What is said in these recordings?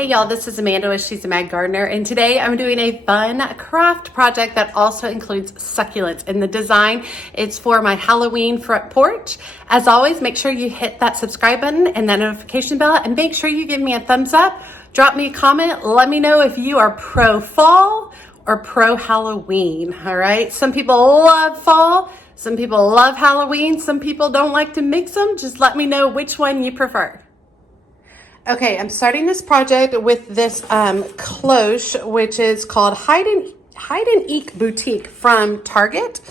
Hey y'all, this is Amanda with She's a Mad Gardener, and today I'm doing a fun craft project that also includes succulents. In the design, it's for my Halloween front porch. As always, make sure you hit that subscribe button and that notification bell, and make sure you give me a thumbs up. Drop me a comment. Let me know if you are pro fall or pro Halloween. All right. Some people love fall. Some people love Halloween. Some people don't like to mix them. Just let me know which one you prefer. Okay, I'm starting this project with this cloche, which is called Hide and Eek Boutique from Target.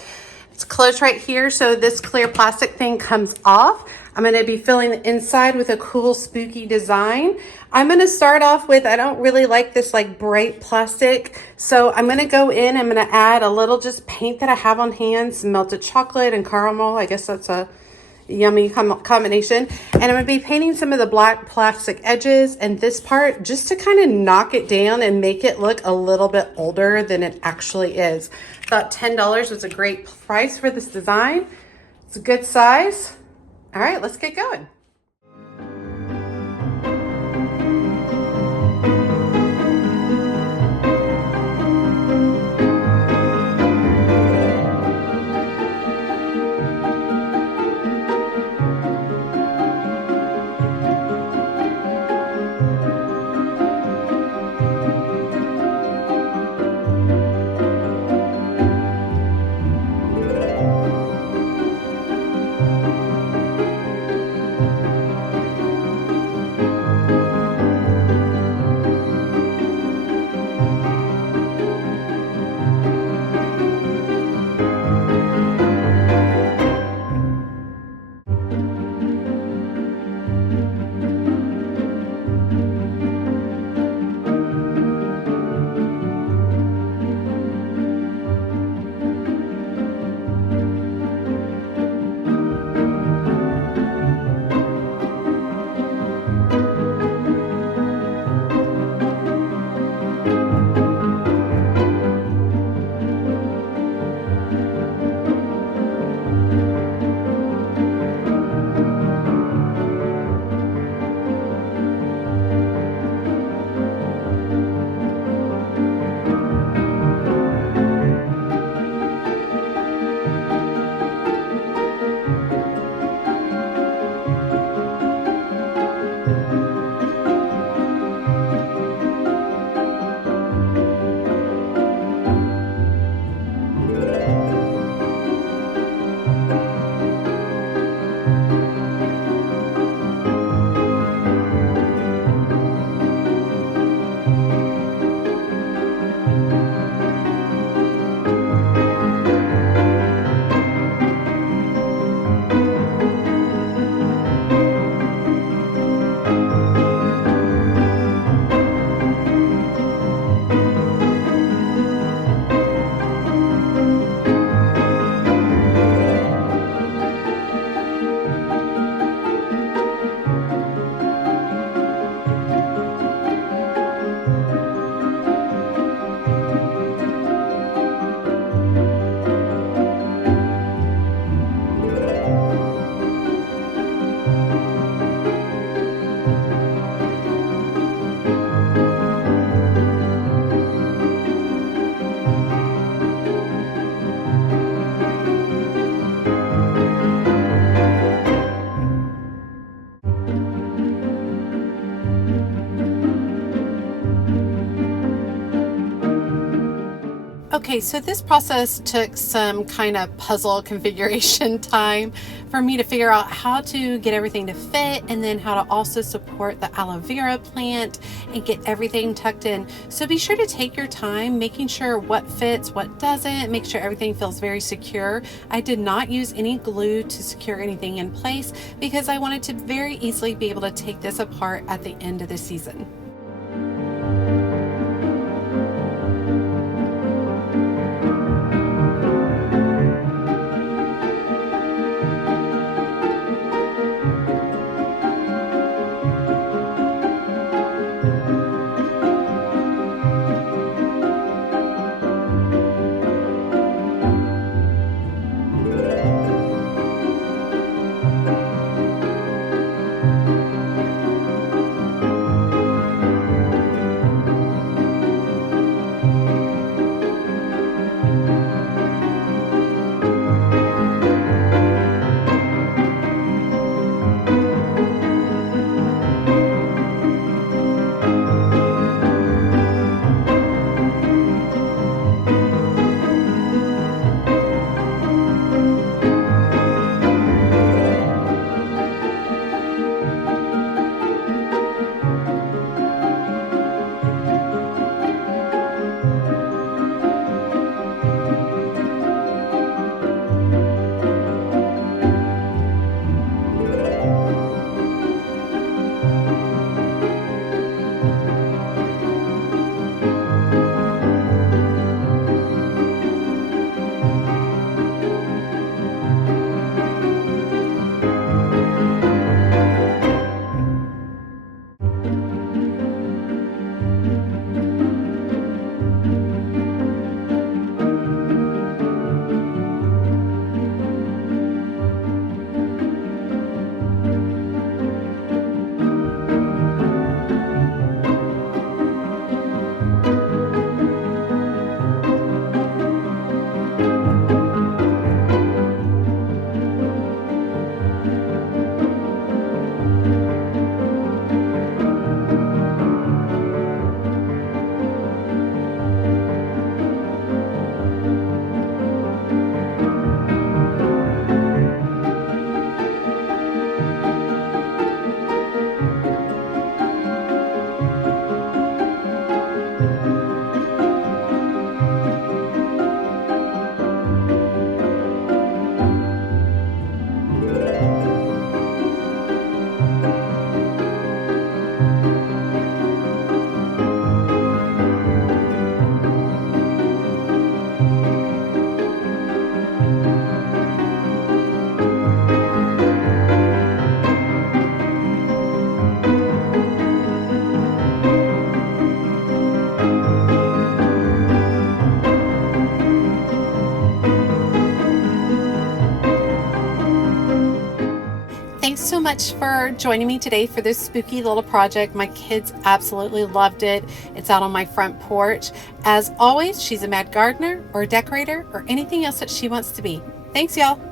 It's closed right here, so this clear plastic thing comes off. I'm going to be filling the inside with a cool spooky design. I'm going to start off with, I don't really like this like bright plastic, so I'm going to go in, I'm going to add a little just paint that I have on hand, some melted chocolate and caramel. I guess that's a yummy combination. And I'm going to be painting some of the black plastic edges and this part just to kind of knock it down and make it look a little bit older than it actually is. About $10 was a great price for this design. It's a good size. All right, let's get going. Okay, so this process took some kind of puzzle configuration time for me to figure out how to get everything to fit and then how to also support the aloe vera plant and get everything tucked in. So be sure to take your time making sure what fits, what doesn't, make sure everything feels very secure. I did not use any glue to secure anything in place because I wanted to very easily be able to take this apart at the end of the season. thanks so much for joining me today for this spooky little project. My kids absolutely loved it. It's out on my front porch. As always, she's a mad gardener or a decorator or anything else that she wants to be. Thanks, y'all.